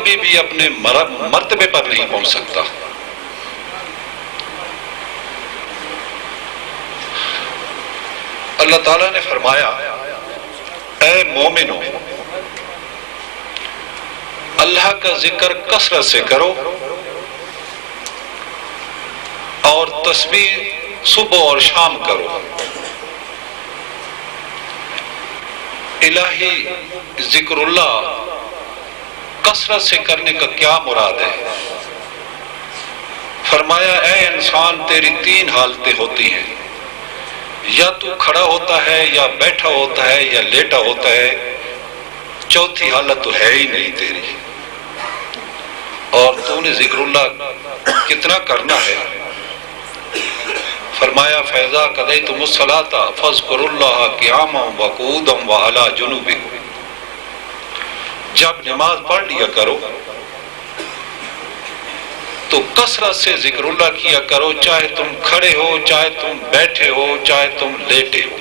کبھی بھی اپنے مرتبے پر نہیں پہنچ سکتا۔ اللہ تعالیٰ نے فرمایا اے مومنو اللہ کا ذکر کثرت سے کرو اور تسبیح صبح اور شام کرو۔ الہی ذکر اللہ کثرت سے کرنے کا کیا مراد ہے؟ فرمایا اے انسان تیری 3 حالتیں ہوتی ہیں، یا تو کھڑا ہوتا ہے یا بیٹھا ہوتا ہے یا لیٹا ہوتا ہے، چوتھی حالت تو ہے ہی نہیں تیری، اور تو نے ذکر اللہ کتنا کرنا ہے؟ فرمایا فیضا قضیتم الصلاۃ فاذکروا اللہ قیاما وقعودا وعلی جنوبکم، جب نماز پڑھ لیا کرو تو کثرت سے ذکر اللہ کیا کرو، چاہے تم کھڑے ہو، چاہے تم بیٹھے ہو، چاہے تم لیٹے ہو۔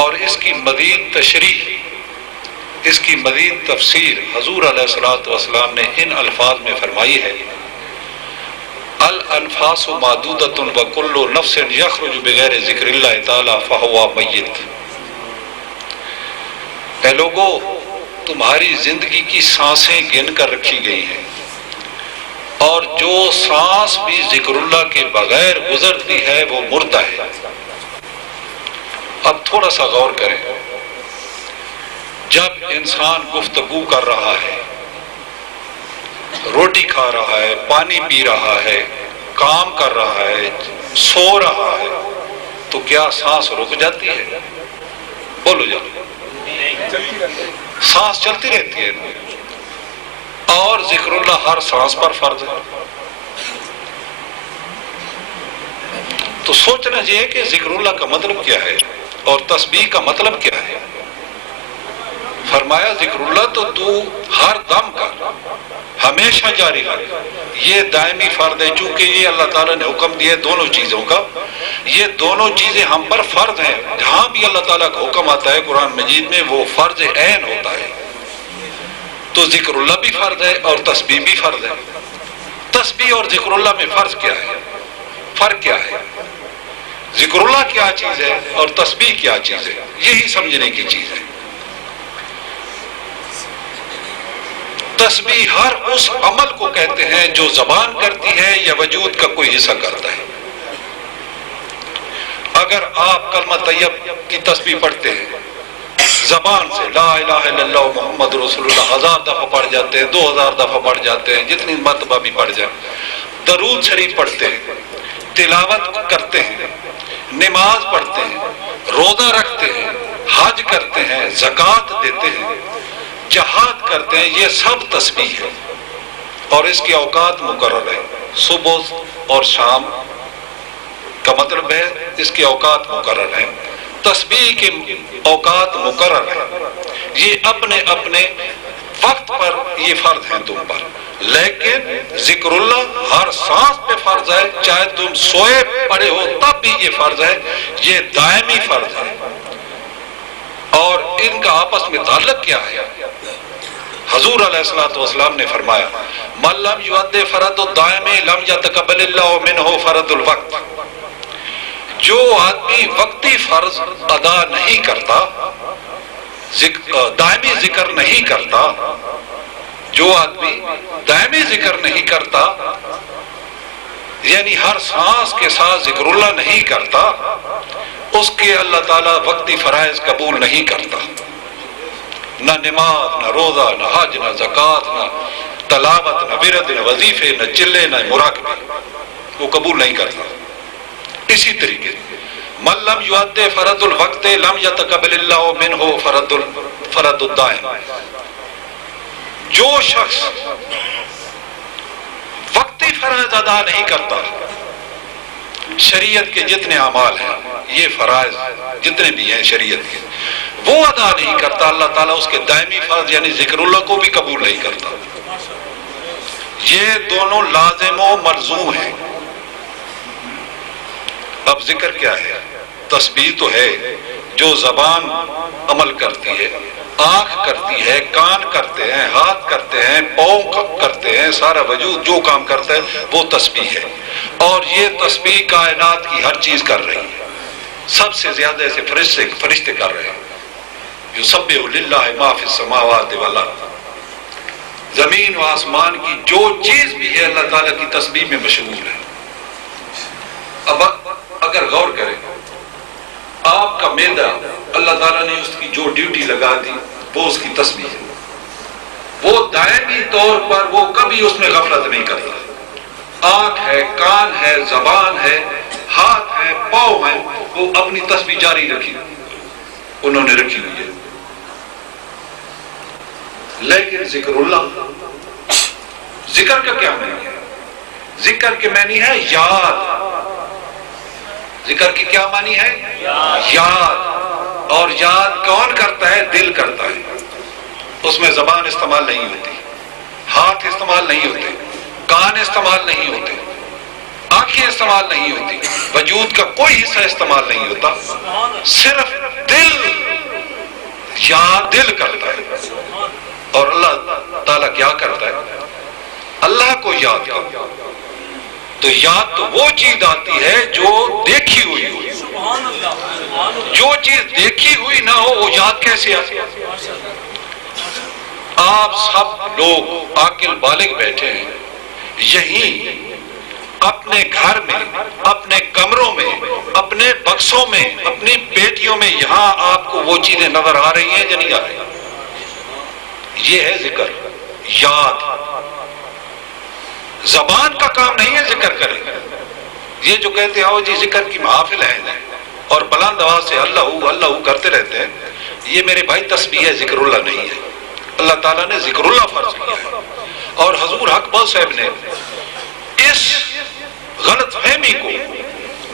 اور اس کی مزید تشریح، اس کی مزید تفسیر حضور علیہ الصلوۃ والسلام نے ان الفاظ میں فرمائی ہے الانفاس معدودۃ وکل نفس یخرج بغیر ذکر اللہ تعالی فہو میت۔ اے لوگو تمہاری زندگی کی سانسیں گن کر رکھی گئی ہیں، اور جو سانس بھی ذکر اللہ کے بغیر گزرتی ہے وہ مردہ ہے۔ اب تھوڑا سا غور کریں، جب انسان گفتگو کر رہا ہے، روٹی کھا رہا ہے، پانی پی رہا ہے، کام کر رہا ہے، سو رہا ہے، تو کیا سانس رک جاتی ہے؟ بولو جب سانس چلتی رہتی ہے، اور ذکر اللہ ہر سانس پر فرض ہے۔ تو سوچنا چاہیے کہ ذکر اللہ کا مطلب کیا ہے اور تسبیح کا مطلب کیا ہے۔ فرمایا ذکر اللہ تو ہر دم کا ہمیشہ جاری رکھ، یہ دائمی فرض ہے، چونکہ یہ اللہ تعالیٰ نے حکم دیا ہے دونوں چیزوں کا، یہ دونوں چیزیں ہم پر فرض ہیں۔ جہاں بھی اللہ تعالیٰ کا حکم آتا ہے قرآن مجید میں وہ فرض عین ہوتا ہے، تو ذکر اللہ بھی فرض ہے اور تسبیح بھی فرض ہے۔ تسبیح اور ذکر اللہ میں فرق کیا ہے؟ ذکر اللہ کیا چیز ہے اور تسبیح کیا چیز ہے، یہی سمجھنے کی چیز ہے۔ تسبیح ہر اس عمل کو کہتے ہیں جو زبان کرتی ہے یا وجود کا کوئی حصہ کرتا ہے۔ اگر آپ کلمہ طیب کی تسبیح پڑھتے ہیں زبان سے، لا الہ الا اللہ محمد رسول اللہ 1000 دفعہ پڑھ جاتے ہیں، 2000 دفعہ پڑھ جاتے ہیں، جتنی مرتبہ بھی پڑھ جائیں، درود شریف پڑھتے ہیں، تلاوت کرتے ہیں، نماز پڑھتے ہیں، روزہ رکھتے ہیں، حج کرتے ہیں، زکوٰۃ دیتے ہیں، جہاد کرتے ہیں، یہ سب تسبیح ہے، اور اس کی اوقات مقرر ہے۔ صبح اور شام کا مطلب ہے اس کی اوقات مقرر ہے، تسبیح کے اوقات مقرر ہیں، یہ اپنے اپنے وقت پر یہ فرض ہیں تم پر، لیکن ذکر اللہ ہر سانس پہ فرض ہے، چاہے تم سوئے پڑے ہو تب بھی یہ فرض ہے، یہ دائمی فرض ہے۔ اور ان کا آپس میں تعلق کیا ہے؟ حضور علیہ الصلوۃ والسلام نے فرمایا من لم یؤدِ فرض الدائم لم یتقبل اللہ منہ فرض الوقت، جو آدمی وقتی فرض ادا نہیں کرتا، دائمی ذکر نہیں کرتا، جو آدمی دائمی ذکر نہیں کرتا، یعنی ہر سانس کے ساتھ ذکر اللہ نہیں کرتا، اس کے اللہ تعالیٰ وقتی فرائض قبول نہیں کرتا، نہ نماز، نہ روزہ، نہ حج، نہ زکوٰۃ، نہ تلاوت، نہ ورد، نہ وظیفے، نہ چلے، نہ مراقبے، وہ قبول نہیں کرتا۔ اسی طریقے من لم یؤدِ فرض الوقت لم یتقبل اللہ منہ فرض الدائم، جو شخص وقتی فرائض ادا نہیں کرتا، شریعت کے جتنے اعمال ہیں، یہ فرائض جتنے بھی ہیں شریعت کے، وہ ادا نہیں کرتا، اللہ تعالیٰ اس کے دائمی فرض یعنی ذکر اللہ کو بھی قبول نہیں کرتا۔ یہ دونوں لازم و ملزوم ہیں۔ اب ذکر کیا ہے؟ تسبیح تو ہے جو زبان عمل کرتی ہے، آنکھ کرتی ہے، کان کرتے ہیں، ہاتھ کرتے ہیں، پاؤں کرتے ہیں، سارا وجود جو کام کرتا ہے وہ تسبیح ہے. اور یہ تسبیح کائنات کی ہر چیز کر رہی ہے. سب سے زیادہ ایسے فرشتے کر رہے ہیں. یسبح للہ ما فی السماوات والارض. زمین و آسمان کی جو چیز بھی ہے اللہ تعالیٰ کی تسبیح میں مشغول ہے. اب اگر غور کریں، آپ کا معدہ اللہ تعالیٰ نے اس کی جو ڈیوٹی لگا دی وہ اس کی تسبیح ہے. وہ دائمی طور پر وہ کبھی اس میں غفلت نہیں کرتا. آنکھ ہے، کان ہے، زبان ہے، ہاتھ ہے، پاؤں ہے، وہ اپنی تسبیح جاری رکھی انہوں نے رکھی ہوئی ہے. لیکن ذکر اللہ، ذکر کا کیا معنی ہے؟ ذکر کے معنی ہے یاد. ذکر کی کیا معنی ہے؟ یاد. اور یاد کون کرتا ہے؟ دل کرتا ہے. اس میں زبان استعمال نہیں ہوتی، ہاتھ استعمال نہیں ہوتے، کان استعمال نہیں ہوتے، آنکھیں استعمال نہیں ہوتی، وجود کا کوئی حصہ استعمال نہیں ہوتا. صرف دل، یاد دل کرتا ہے. اور اللہ تعالیٰ کیا کرتا ہے؟ اللہ کو یاد کرتا ہے. تو یاد تو وہ چیز آتی ہے جو دیکھی ہوئی ہو. جو چیز دیکھی ہوئی نہ ہو وہ یاد کیسے آتی؟ آپ سب لوگ عاقل بالغ بیٹھے ہیں یہیں اپنے گھر میں، اپنے کمروں میں، اپنے بکسوں میں، اپنی پیٹیوں میں، یہاں آپ کو وہ چیزیں نظر آ رہی ہیں یا نہیں آ رہی؟ یہ ہے ذکر، یاد. زبان کا کام نہیں ہے ذکر کرے. یہ جو کہتے ہیں جی ذکر کی محافل ہے اور بلند آواز سے اللہ اللہ کرتے رہتے ہیں، یہ میرے بھائی تسبیح ہے، ذکر اللہ نہیں ہے. اللہ تعالیٰ نے ذکر اللہ فرض کیا ہے. اور حضور حق بہت صاحب نے اس غلط فہمی کو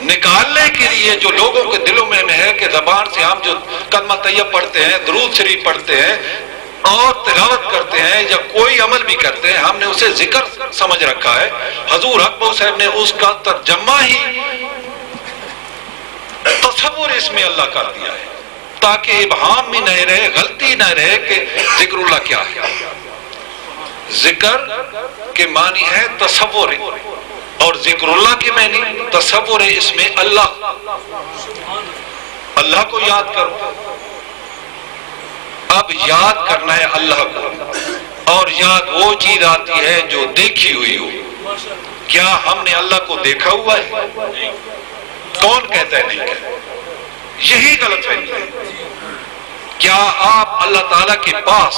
نکالنے کے لیے جو لوگوں کے دلوں میں ہے کہ زبان سے ہم جو کلمہ طیب پڑھتے ہیں، درود شریف پڑھتے ہیں اور تلاوت کرتے ہیں یا کوئی عمل بھی کرتے ہیں، ہم نے اسے ذکر سمجھ رکھا ہے. حضور حق بہت صاحب نے اس کا ترجمہ ہی تصور اس میں اللہ کر دیا ہے تاکہ ابہام بھی نہیں رہے، غلطی نہ رہے کہ ذکر اللہ کیا ہے. ذکر کے معنی ہے تصور، اور ذکر اللہ کے معنی تصور ہے. اس میں اللہ کو یاد کرو. اب یاد کرنا ہے اللہ کو، اور یاد وہ چیز آتی ہے جو دیکھی ہوئی ہو. کیا ہم نے اللہ کو دیکھا ہوا ہے؟ کون کہتا ہے نہیں کہتا؟ یہی غلط فہمی ہے. کیا آپ اللہ تعالیٰ کے پاس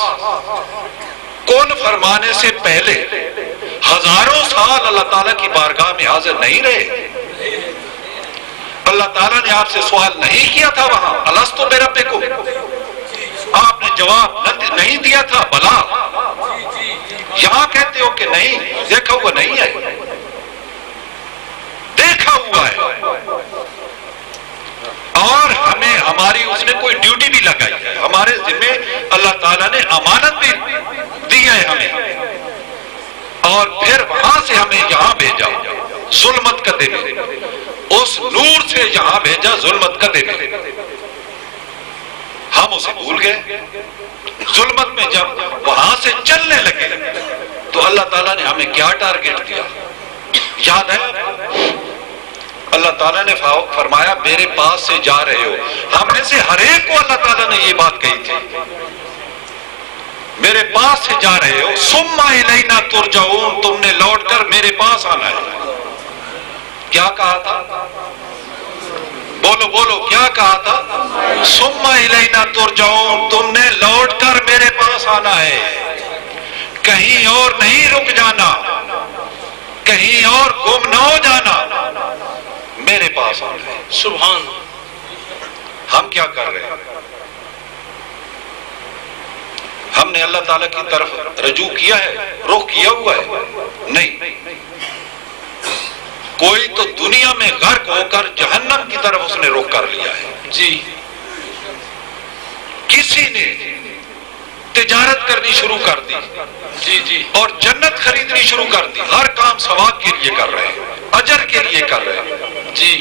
کون فرمانے سے پہلے ہزاروں سال اللہ تعالیٰ کی بارگاہ میں حاضر نہیں رہے؟ اللہ تعالیٰ نے آپ سے سوال نہیں کیا تھا وہاں الستو بربکم؟ آپ نے جواب نہیں دیا تھا بلا. یہاں کہتے ہو کہ نہیں، دیکھا ہوا نہیں ہے. دیکھا ہوا ہے. اور ہمیں ہماری اس نے کوئی ڈیوٹی بھی لگائی ہے. ہمارے ذمہ اللہ تعالیٰ نے امانت بھی دی ہے ہمیں، اور پھر وہاں سے ہمیں یہاں بھیجا ظلمت کا دن. اس نور سے یہاں بھیجا ظلمت کا دن. ہم اسے بھول گئے. ظلمت میں جب وہاں سے چلنے لگے تو اللہ تعالیٰ نے ہمیں کیا ٹارگٹ دیا یاد ہے؟ اللہ تعالیٰ نے فرمایا میرے پاس سے جا رہے ہو. ہم میں سے ہر ایک کو اللہ تعالیٰ نے یہ بات کہی تھی، میرے پاس سے جا رہے ہو. ثم الینا ترجعون، تم نے لوٹ کر میرے پاس آنا ہے. کیا کہا تھا؟ بولو بولو، کیا کہا تھا؟ ثم الینا ترجعون، تم نے لوٹ کر میرے پاس آنا ہے. کہیں اور نہیں رک جانا، کہیں اور گم نہ ہو جانا، میرے پاس آنا ہے. سبحان. ہم کیا کر رہے ہیں؟ ہم نے اللہ تعالیٰ کی طرف رجوع کیا ہے، رخ کیا ہوا ہے؟ نہیں. کوئی تو دنیا میں غرق ہو کر جہنم کی طرف اس نے رخ کر لیا ہے. جی. کسی نے تجارت کرنی شروع کر دی، جی جی، اور جنت خریدنی شروع کر دی. ہر کام ثواب کے لیے کر رہے ہیں، اجر کے لیے کر رہے ہیں. جی.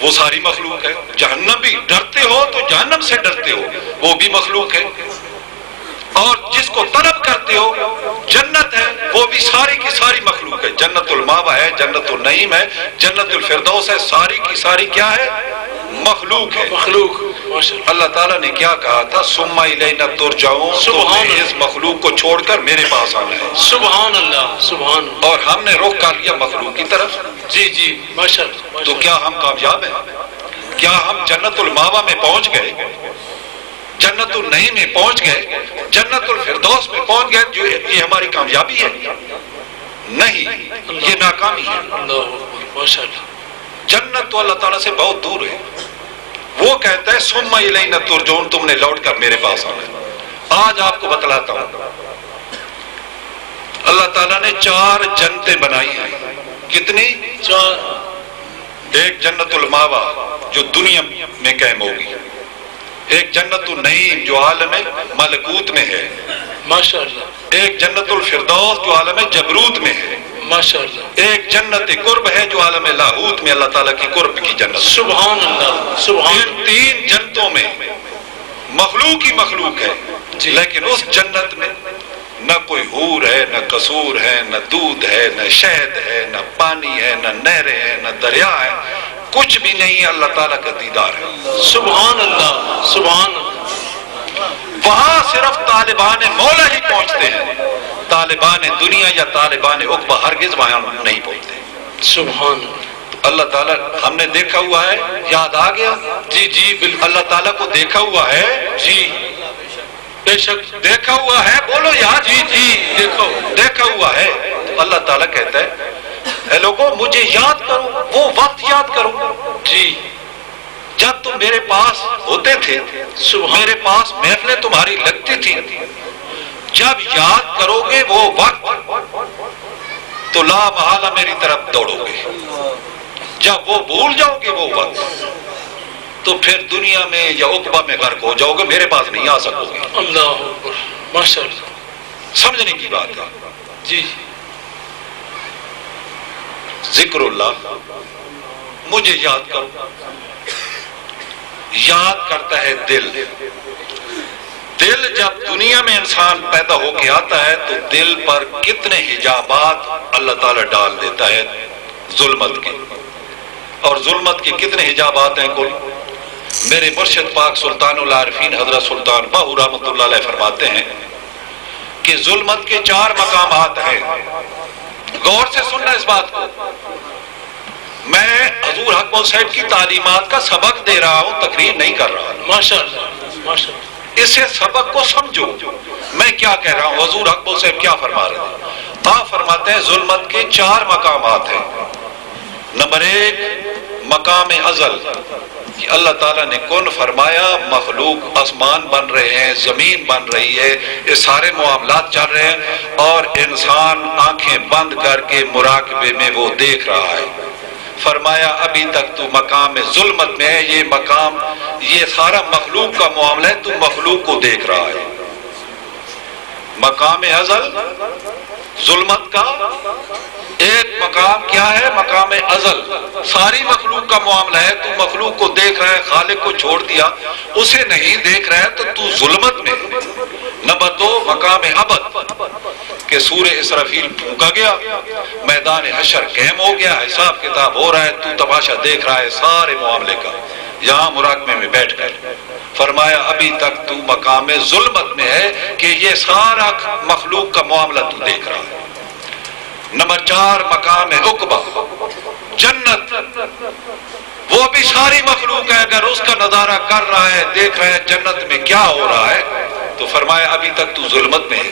وہ ساری مخلوق ہے. جہنم بھی ڈرتے ہو تو جہنم سے ڈرتے ہو، وہ بھی مخلوق ہے. اور جس کو طلب کرتے ہو جنت ہے، وہ بھی ساری کی ساری مخلوق ہے. جنت المأوى ہے، جنت النعیم ہے، جنت الفردوس ہے، ساری کی ساری کیا ہے؟ مخلوق ہے. مخلوق. اللہ تعالیٰ نے کیا کہا تھا؟ ثم الینا ترجعون. سبحان اس مخلوق کو چھوڑ کر میرے پاس آنا ہے. سبحان اللہ. سبحان اللہ. اور ہم نے رخ کر لیا مخلوق کی طرف. جی جی ماشاء اللہ. تو کیا ہم کامیاب ہیں؟ کیا ہم جنت المأوى میں پہنچ گئے؟ جنت النعیم میں پہنچ گئے؟ جنت الفردوس میں پہنچ گئے؟ جو یہ ہماری کامیابی ہے؟ نہیں، یہ ناکامی ہے. ماشاء اللہ. جنت تو اللہ تعالیٰ سے بہت دور ہے. وہ کہتا ہے ثم الینا ترجعون، تم نے لوٹ کر میرے پاس آنا ہے. آج آپ کو بتلاتا ہوں، اللہ تعالیٰ نے 4 جنتیں بنائی ہیں. کتنی؟ 4. ایک جنت المأوى جو دنیا میں قائم ہوگی، ایک جنت النعیم جو عالم ملکوت میں ہے، ماشاء اللہ. ایک جنت الفردوس جو عالم جبروت میں ہے، ماشاء اللہ. ایک جنت قرب ہے جو عالم لاہوت میں اللہ تعالیٰ کی قرب کی جنت. سبحان اللہ. سبحان. ان 3 جنتوں میں مخلوق ہی مخلوق ہے. لیکن اس جنت میں نہ کوئی حور ہے، نہ قصور ہے، نہ دودھ ہے، نہ شہد ہے، نہ پانی ہے، نہ نہریں ہیں، نہ دریا ہے، کچھ بھی نہیں ہے. اللہ تعالیٰ کا دیدار ہے. سبحان اللہ. سبحان اللہ. وہاں صرف طالبان مولا ہی پہنچتے ہیں. طالبان دنیا یا طالبان عقبہ ہرگز وہاں نہیں پہنچتے. سبحان اللہ. اللہ تعالیٰ ہم نے دیکھا ہوا ہے. یاد آ گیا؟ جی جی بالکل. اللہ تعالیٰ کو دیکھا ہوا ہے. جی بے شک دیکھا ہوا ہے. بولو یار. جی جی دیکھو دیکھا ہوا ہے. اللہ تعالیٰ کہتا ہے اے لوگوں مجھے یاد کرو، وہ وقت یاد کرو جی جب تم میرے پاس ہوتے تھے، میرے پاس محفلیں تمہاری لگتی تھی. جب یاد کرو گے وہ وقت تو لا محالہ میری طرف دوڑو گے. جب وہ بھول جاؤ گے وہ وقت تو پھر دنیا میں یا عقبہ میں غرق ہو جاؤ گے، میرے پاس نہیں آ سکو گے. اللہ اکبر. ماشاء اللہ. سمجھنے کی بات ہے. جی ذکر اللہ، مجھے یاد کرو. یاد کرتا ہے دل. دل جب دنیا میں انسان پیدا ہو کے آتا ہے تو دل پر کتنے حجابات اللہ تعالیٰ ڈال دیتا ہے ظلمت کے. اور ظلمت کے کتنے حجابات ہیں کل؟ میرے مرشد پاک سلطان العارفین حضرت سلطان باہو رحمۃ اللہ علیہ فرماتے ہیں کہ ظلمت کے 4 مقامات ہیں. غور سے سننا اس بات کو. میں حضور حق مول صاحب کی تعلیمات کا سبق دے رہا ہوں، تقریر نہیں کر رہا. ماشاء اللہ. ماشاء اللہ. اسے سبق کو سمجھو. میں کیا کہہ رہا ہوں، حضور حق مول صاحب کیا فرما رہے ہیں؟ آپ فرماتے ہیں ظلمت کے 4 مقامات ہیں. نمبر 1 مقام ازل، کہ اللہ تعالیٰ نے کن فرمایا، مخلوق آسمان بن رہے ہیں، زمین بن رہی ہے، یہ سارے معاملات چل رہے ہیں اور انسان آنکھیں بند کر کے مراقبے میں وہ دیکھ رہا ہے. فرمایا ابھی تک تو مقام ظلمت میں ہے، یہ مقام، یہ سارا مخلوق کا معاملہ ہے، تو مخلوق کو دیکھ رہا ہے. مقام ازل ظلمت کا ایک مقام کیا ہے؟ مقام ازل. ساری مخلوق کا معاملہ ہے، تو مخلوق کو دیکھ رہا ہے، خالق کو چھوڑ دیا، اسے نہیں دیکھ رہا ہے تو ظلمت میں. نمبر 2 مقام ابد، کہ سورہ اسرافیل پھونکا گیا، میدان حشر قائم ہو گیا، حساب کتاب ہو رہا ہے، تو تماشا دیکھ رہا ہے سارے معاملے کا یہاں مراقبے میں بیٹھ کر. فرمایا ابھی تک تو مقام ظلمت میں ہے کہ یہ سارا مخلوق کا معاملہ تو دیکھ رہا ہے. نمبر 4 مقام عقبہ، جنت، وہ بھی ساری مخلوق ہے، اگر اس کا نظارہ کر رہا ہے، دیکھ رہا ہے جنت میں کیا ہو رہا ہے، تو فرمایا ابھی تک تو ظلمت میں ہے.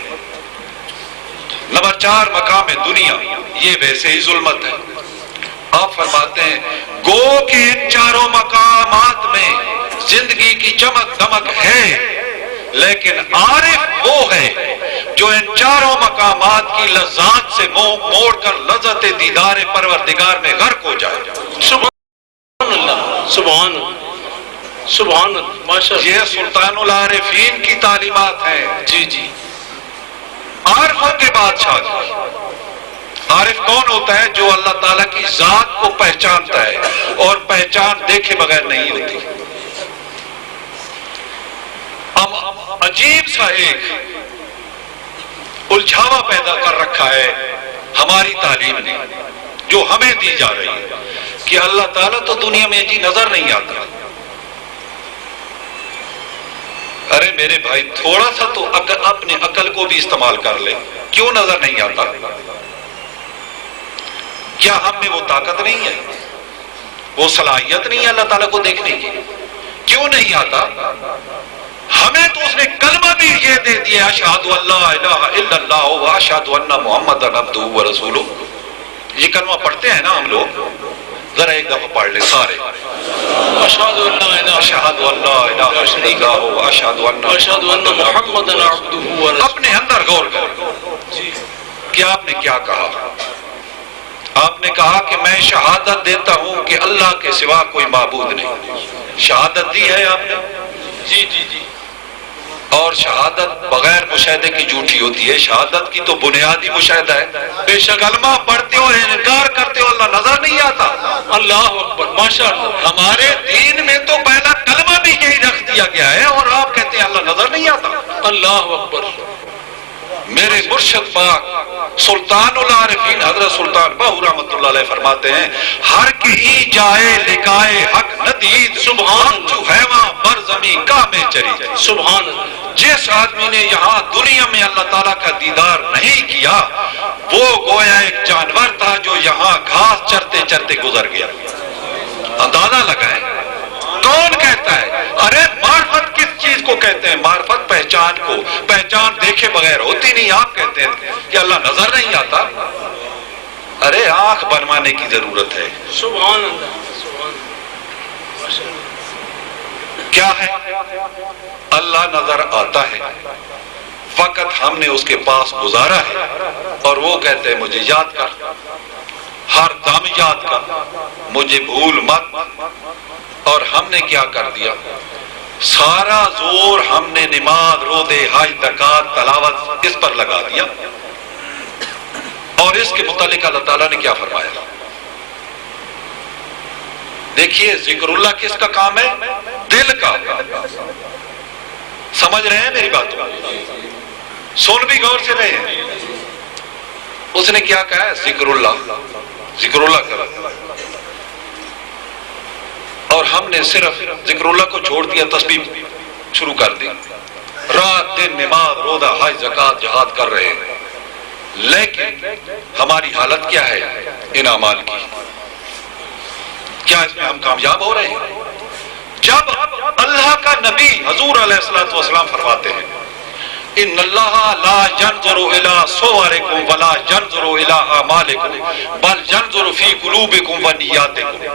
نمبر 4 مقام دنیا، یہ ویسے ہی ظلمت ہے. آپ فرماتے ہیں گو کہ ان 4 مقامات میں زندگی کی چمک دمک ہے، لیکن عارف وہ ہے جو ان 4 مقامات کی لذات سے منہ موڑ کر لذت دیدار پروردگار میں غرق ہو جائے. سبحان اللہ. سبحان اللہ. سبحان اللہ. ماشاء اللہ. یہ سلطان العارفین کی تعلیمات ہیں. جی جی. عارفوں کے بادشاہ. عارف کون ہوتا ہے؟ جو اللہ تعالیٰ کی ذات کو پہچانتا ہے، اور پہچان دیکھے بغیر نہیں ہوتی. اب عجیب سا ایک الجھاوا پیدا کر رکھا ہے ہماری تعلیم نے، جو ہمیں دی جا رہی ہے کہ اللہ تعالیٰ تو دنیا میں جی نظر نہیں آتا۔ ارے میرے بھائی، تھوڑا سا تو اپنے عقل کو بھی استعمال کر لے، کیوں نظر نہیں آتا؟ کیا ہم میں وہ طاقت نہیں ہے، وہ صلاحیت نہیں ہے اللہ تعالیٰ کو دیکھنے کی؟ کیوں نہیں آتا؟ ہمیں تو اس نے کلمہ بھی یہ دے دیا، اشہد ان لا الہ الا اللہ و اشہد ان محمد عبدہ و رسولہ۔ یہ کلمہ پڑھتے ہیں نا ہم لوگ، ذرا ایک دفعہ پڑھ لیں سارے، اشہد ان لا الہ اشہد ان لا الہ الا اللہ و اشہد ان محمد عبدہ و رسولہ۔ اپنے اندر غور کریں کہ آپ نے کیا کہا۔ آپ نے کہا کہ میں شہادت دیتا ہوں کہ اللہ کے سوا کوئی معبود نہیں۔ شہادت دی ہے آپ نے؟ جی جی جی۔ اور شہادت بغیر مشاہدے کی جھوٹی ہوتی ہے، شہادت کی تو بنیادی مشاہدہ ہے۔ بے شک کلمہ پڑھتے ہو، انکار کرتے ہو، اللہ نظر نہیں آتا۔ اللہ اکبر، ماشاء اللہ۔ ہمارے دین میں تو پہلا کلمہ بھی یہی رکھ دیا گیا ہے، اور آپ کہتے ہیں اللہ نظر نہیں آتا۔ اللہ اکبر۔ میرے مرشد پاک سلطان العارفین حضرت سلطان باہو رحمۃ اللہ علیہ فرماتے ہیں، ہر کہیں جائے لکھائے حق ندید، سبحان جو حیواں بر زمین کا میں چری۔ سبحان اللہ۔ جس آدمی نے یہاں دنیا میں اللہ تعالیٰ کا دیدار نہیں کیا، وہ گویا ایک جانور تھا جو یہاں گھاس چرتے چرتے گزر گیا۔ اندازہ لگائیں، کون کہتا ہے؟ ارے معرفت کس چیز کو کہتے ہیں؟ معرفت پہچان کو، پہچان دیکھے بغیر ہوتی نہیں۔ آپ کہتے ہیں کہ اللہ نظر نہیں آتا۔ ارے آنکھ بنوانے کی ضرورت ہے۔ سبحان اللہ، سبحان اللہ، ماشاء اللہ۔ کیا ہے؟ اللہ نظر آتا ہے، وقت ہم نے اس کے پاس گزارا ہے، اور وہ کہتے ہیں مجھے یاد کر، ہر دم یاد کر، مجھے بھول مت۔ اور ہم نے کیا کر دیا؟ سارا زور ہم نے نماز، روزے، حج، زکات، تلاوت اس پر لگا دیا۔ اور اس کے متعلق اللہ تعالیٰ نے کیا فرمایا؟ دیکھیے، ذکر اللہ کس کا کام ہے؟ دل کا۔ سمجھ رہے ہیں میری بات؟ سن بھی غور سے رہے ہیں۔ اس نے کیا کہا ہے؟ ذکر اللہ، ذکر اللہ کرو۔ اور ہم نے صرف ذکر اللہ کو چھوڑ دیا، تسبیح شروع کر دی، رات دن نماز، روزہ، حج، زکات، جہاد کر رہے ہیں، لیکن ہماری حالت کیا ہے ان اعمال کی؟ کیا اس میں ہم کامیاب ہو رہے ہیں؟ جب اللہ کا نبی حضور علیہ الصلوۃ والسلام فرماتے ہیں ان اللہ لا ينظر الى صورکم ولا ينظر الى اعمالکم بل ينظر فی قلوبکم ونیاتکم،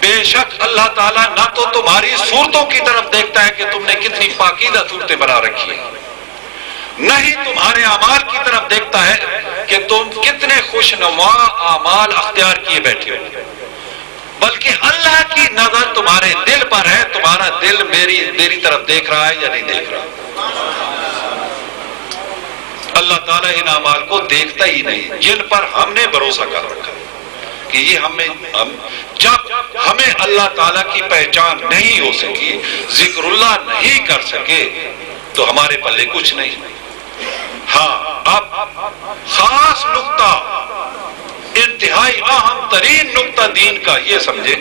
بے شک اللہ تعالیٰ نہ تو تمہاری صورتوں کی طرف دیکھتا ہے کہ تم نے کتنی پاکیزہ صورتیں بنا رکھی ہیں، نہ ہی تمہارے اعمال کی طرف دیکھتا ہے کہ تم کتنے خوشنما اعمال اختیار کیے بیٹھے ہو، بلکہ اللہ کی نظر تمہارے دل پر ہے۔ تمہارا دل میری طرف دیکھ رہا ہے یا نہیں دیکھ رہا؟ اللہ تعالیٰ ان اعمال کو دیکھتا ہی نہیں، جن پر ہم نے بھروسہ کر رکھا کہ یہ جب ہمیں اللہ تعالیٰ کی پہچان نہیں ہو سکی، ذکر اللہ نہیں کر سکے، تو ہمارے پلے کچھ نہیں۔ ہاں، اب خاص نقطہ، انتہائی اہم ترین نقطہ دین کا یہ سمجھے